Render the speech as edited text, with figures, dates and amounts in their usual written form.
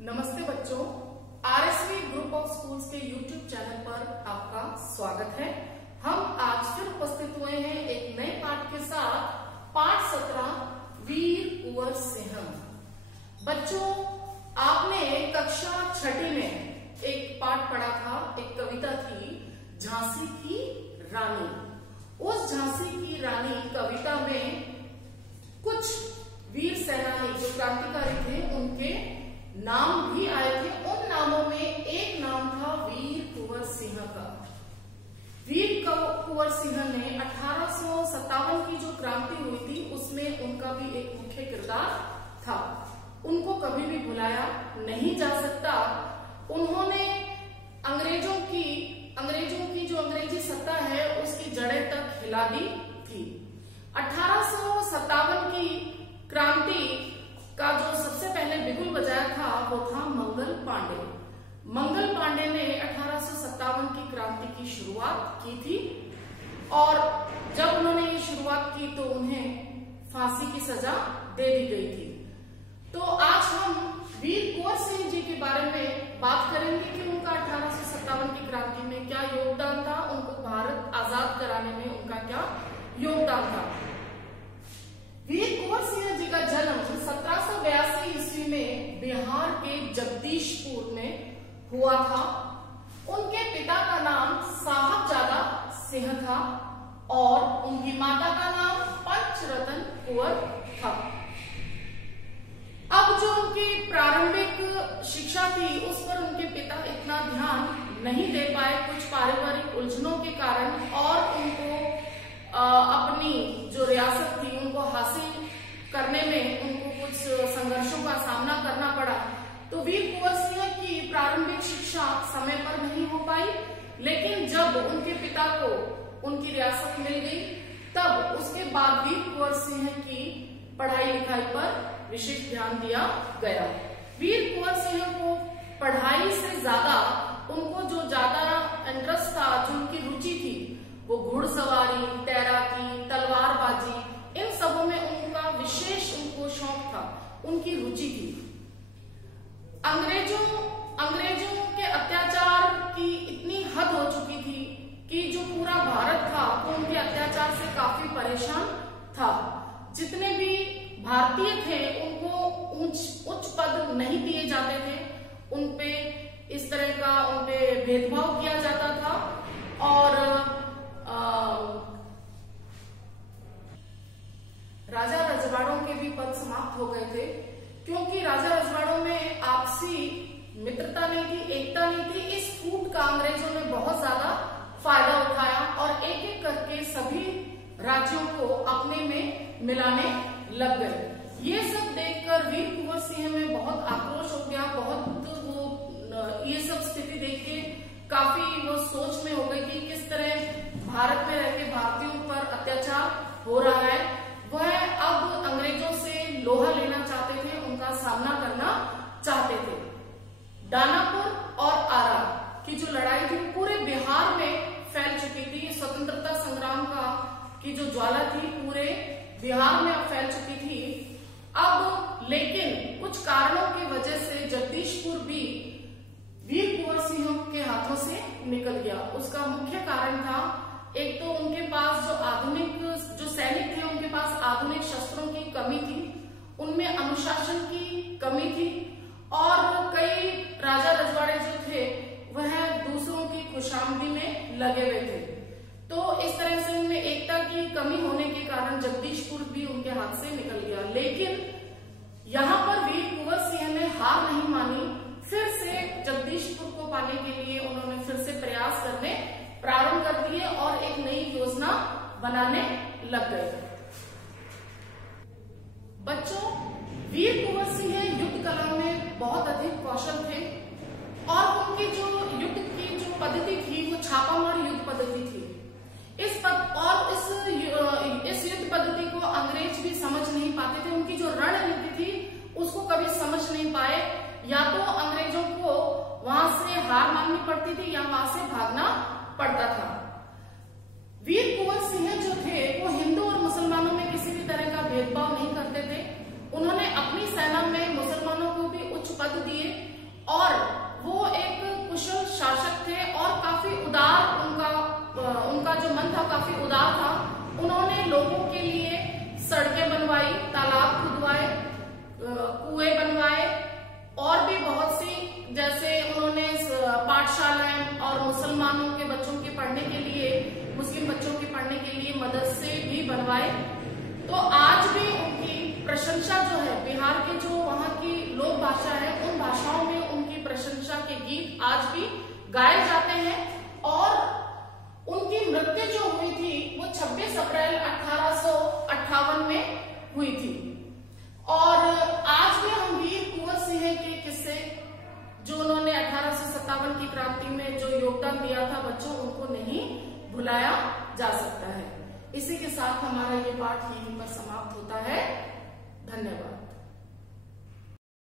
नमस्ते बच्चों, RSV group of schools के यूट्यूब चैनल पर आपका स्वागत है। हम आज फिर उपस्थित हुए हैं एक नए पाठ के साथ, पाठ 17 वीर कुंवर सिंह। बच्चों, आपने कक्षा 6ठी में एक पाठ पढ़ा था, एक कविता थी झांसी की रानी। उस झांसी की रानी कविता में कुछ वीर सेनानी जो क्रांतिकारी थे उनके नाम भी आए थे। उन नामों में एक नाम था वीर कुंवर सिंह का। वीर कुंवर सिंह ने 1857 की जो क्रांति हुई थी उसमें उनका भी एक मुख्य किरदार था। उनको कभी भी भुलाया नहीं जा सकता। उन्होंने अंग्रेजों की जो अंग्रेजी सत्ता है उसकी जड़ें तक हिला दी थी। 1857 की क्रांति का जो सबसे पहले बिगुल बजाया था वो था मंगल पांडे। मंगल पांडे ने 1857 की क्रांति की शुरुआत की थी और जब उन्होंने ये शुरुआत की तो उन्हें फांसी की सजा दे दी गई थी। तो आज हम वीर कुंवर सिंह जी के बारे में बात करेंगे कि उनका 1857 की क्रांति में क्या योगदान था, उनको भारत आजाद कराने में उनका क्या योगदान था। वीर कुंवर सिंह जी का जन्म 1782 ईस्वी में बिहार के जगदीशपुर में हुआ था। उनके पिता का नाम साहबजादा सिंह था और उनकी माता का नाम पंचरतन कुंवर था। अब जो उनकी प्रारंभिक शिक्षा थी उस पर उनके पिता इतना ध्यान नहीं दे पाए, कुछ पारिवारिक उलझनों के कारण, और उनको अपनी जो रियासत थी उनको हासिल करने में उनको कुछ संघर्षों का सामना करना पड़ा। तो वीर कुंवर सिंह की प्रारंभिक शिक्षा समय पर नहीं हो पाई, लेकिन जब उनके पिता को उनकी रियासत मिल गई तब उसके बाद वीर कुंवर सिंह की पढ़ाई लिखाई पर विशेष ध्यान दिया गया। वीर कुंवर सिंह को पढ़ाई से ज्यादा उनको जो ज्यादा इंटरेस्ट था, जो उनकी रुचि थी, वो घुड़सवारी, तैराकी, तलवारबाजी, इन सबों में उनका विशेष उनको शौक था, उनकी रुचि थी। अंग्रेजों के अत्याचार की इतनी हद हो चुकी थी कि जो पूरा भारत था वो उनके अत्याचार से काफी परेशान था। जितने भी भारतीय थे उनको उच्च पद नहीं दिए जाते थे, उनपे इस तरह का उनपे भेदभाव किया जाता था और राजा रजवाड़ों के भी पद समाप्त हो गए थे, क्योंकि राजा रजवाड़ों में आपसी मित्रता नहीं थी, एकता नहीं थी। इस फूट का अंग्रेजों ने बहुत ज्यादा फायदा उठाया और एक एक करके सभी राज्यों को अपने में मिलाने लग गए। ये सब देखकर वीर कुंवर सिंह में बहुत आक्रोश हो गया, ये सब स्थिति देख के काफी वो सोच में हो गई कि किस तरह भारत में रहकर भारतीयों पर अत्याचार हो रहा है। वह अब अंग्रेजों से लोहा लेना चाहते थे, उनका सामना करना चाहते थे। दानापुर और आरा की जो लड़ाई थी पूरे बिहार में फैल चुकी थी। स्वतंत्रता संग्राम की जो ज्वाला थी पूरे बिहार में अब फैल चुकी थी। अब लेकिन कुछ कारणों की वजह से जगदीशपुर भी वीर कुंवर सिंह के हाथों से निकल गया। उसका मुख्य कारण था, एक तो उनके पास जो सैनिक थे उनके पास आधुनिक शस्त्रों की कमी थी, उनमें अनुशासन की कमी थी और कई राजा रजवाड़े जो थे वह दूसरों की खुशामदी में लगे हुए थे। तो इस तरह से उनमें एकता की कमी होने के कारण जगदीशपुर भी उनके हाथ से निकल गया। लेकिन यहाँ पर वीर कुंवर सिंह ने हार नहीं मानी, फिर से जगदीशपुर को पाने के लिए उन्होंने फिर से प्रयास करने प्रारंभ कर दिए और एक नई योजना बनाने लग गए। बच्चों, वीर कुंवर सिंह युद्ध कला में बहुत अधिक कौशल थे और उनकी जो युद्ध की जो पद्धति थी वो छापामार युद्ध पद्धति थी। इस युद्ध पद्धति को अंग्रेज भी समझ नहीं पाते थे। उनकी जो रणनीति थी उसको कभी समझ नहीं पाए। या तो अंग्रेजों को वहां से हार माननी पड़ती थी या वहां से भागना पड़ता था। वीर कुंवर सिंह जो थे वो हिंदू और मुसलमानों में किसी भी तरह का भेदभाव नहीं करते थे। उन्होंने अपनी सेना में मुसलमानों को भी उच्च पद दिए मदद से भी बनवाए। तो आज भी उनकी प्रशंसा जो है, बिहार के जो वहां की लोक भाषा है उन भाषाओं में उनकी प्रशंसा के गीत आज भी गाए जाते हैं। और उनकी मृत्यु जो हुई थी वो 26 अप्रैल 1858 में हुई थी। और आज भी हम वीर कुंवर सिंह के किस्से, जो उन्होंने 1857 की क्रांति में जो योगदान दिया था बच्चों, उनको नहीं भुलाया जा सकता है। इसी के साथ हमारा ये पाठ यहीं पर समाप्त होता है। धन्यवाद।